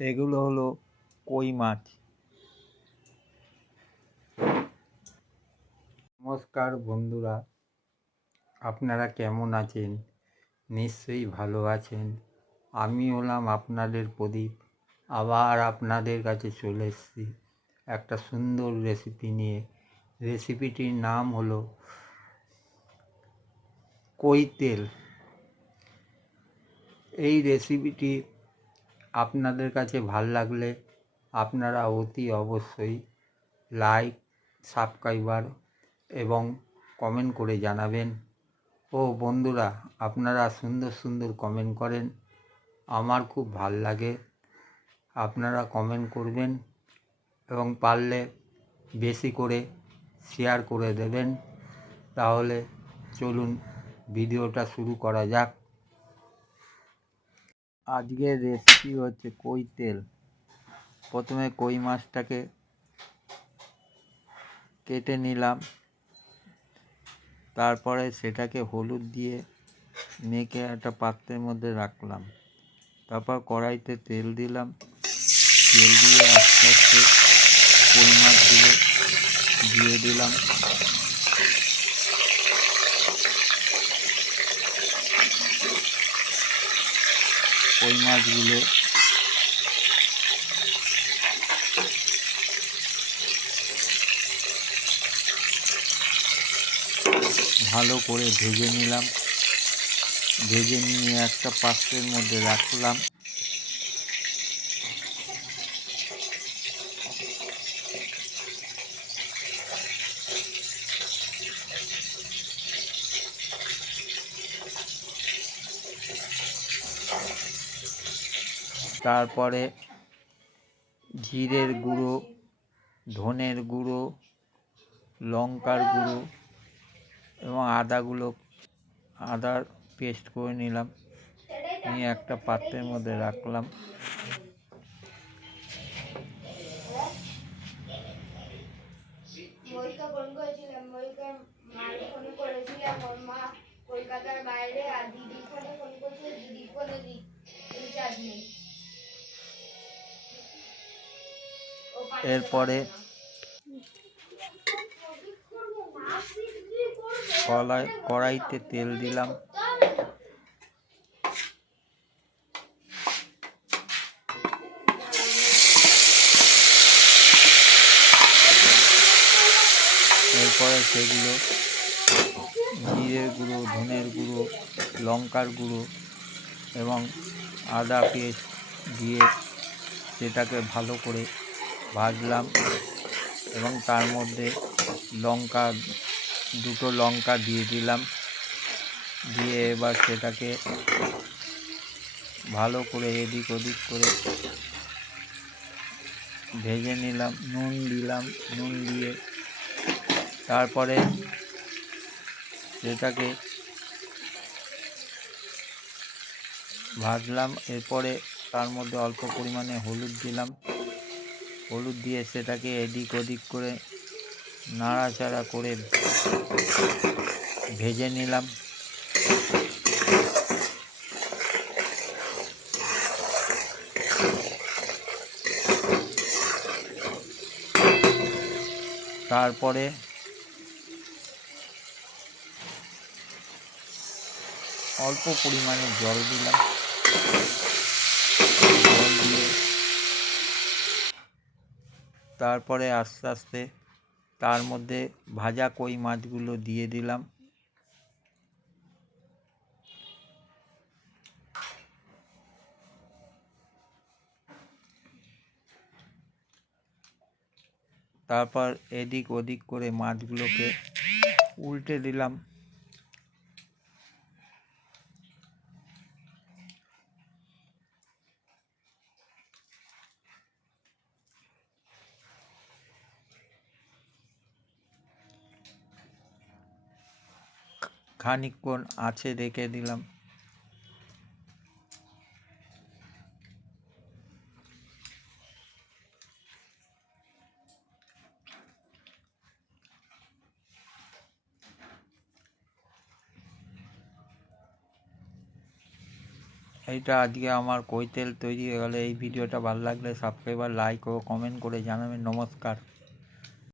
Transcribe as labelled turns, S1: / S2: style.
S1: এগুলো হলো কই মাছ। নমস্কার বন্ধুরা, আপনারা কেমন আছেন? নিশ্চয়ই ভালো আছেন। আমি হলাম আপনাদের প্রদীপ। আবার আপনাদের কাছে চলে এসেছি একটা সুন্দর রেসিপি নিয়ে। রেসিপিটির নাম হলো কই তেল। এই রেসিপিটি আপনাদের কাছে ভালো লাগলে আপনারা অতি অবশ্যই লাইক, সাবস্ক্রাইবার এবং কমেন্ট করে জানাবেন। ও বন্ধুরা, আপনারা সুন্দর সুন্দর কমেন্ট করেন। আমার খুব ভালো লাগে। আপনারা কমেন্ট করবেন এবং পারলে বেশি করে শেয়ার করে দেবেন। তাহলে চলুন ভিডিওটা শুরু করা যাক। আজকের রেসিপি হচ্ছে কই তেল। প্রথমে কই মাছটাকে কেটে নিলাম। তারপরে সেটাকে হলুদ দিয়ে মেখে একটা পাত্রের মধ্যে রাখলাম। তারপর কড়াইতে তেল দিলাম। তেল দিয়ে আস্তে আস্তে কই মাছগুলো দিয়ে দিলাম। কই মাছগুলো? ভালো করে ভেজে নিলাম। ভেজে নিয়ে একটা পাত্রের মধ্যে রাখলাম। তারপরে জিরের গুঁড়ো, ধনের গুঁড়ো, লঙ্কার গুঁড়ো এবং আদাগুলো, আদার পেস্ট করে নিলাম। নিয়ে একটা পাত্রের মধ্যে রাখলাম।
S2: কলকাতার বাইরে, আর ফোনে ফোন ফোনে রিচার্জ নেই।
S1: এরপরে। কলাই, কড়াইতে তেল দিলাম এরপরে সেগুলো জিরের গুঁড়ো, ধনের গুঁড়ো, লঙ্কার গুঁড়ো এবং আদা পেস্ট দিয়ে সেটাকে ভালো করে ভাজলাম এবং তার মধ্যে লঙ্কা, দুটো লঙ্কা দিয়ে দিলাম। দিয়ে এবার সেটাকে ভালো করে এদিক ওদিক করে ভেজে নিলাম, নুন দিলাম, নুন দিয়ে তারপরে সেটাকে ভাজলাম। এরপরে তার মধ্যে অল্প পরিমাণে হলুদ দিলাম। হলুদ দিয়ে সেটাকে এদিক ওদিক করে নাড়াচাড়া করে ভেজে নিলাম। তারপরে অল্প পরিমাণে জল দিলাম জল দিয়ে তারপরে আস্তে আস্তে তার মধ্যে ভাজা কই মাছগুলো দিয়ে দিলাম। তারপর এদিক ওদিক করে মাছগুলোকে উল্টে দিলাম। খানিকক্ষণ আছে রেখে দিলাম। এইটা আজকে আমার কৈতেল তৈরি হয়ে গেলে। এই ভিডিওটা ভালো লাগলে সাবস্ক্রাইবার লাইক ও কমেন্ট করে জানাবেন। নমস্কার।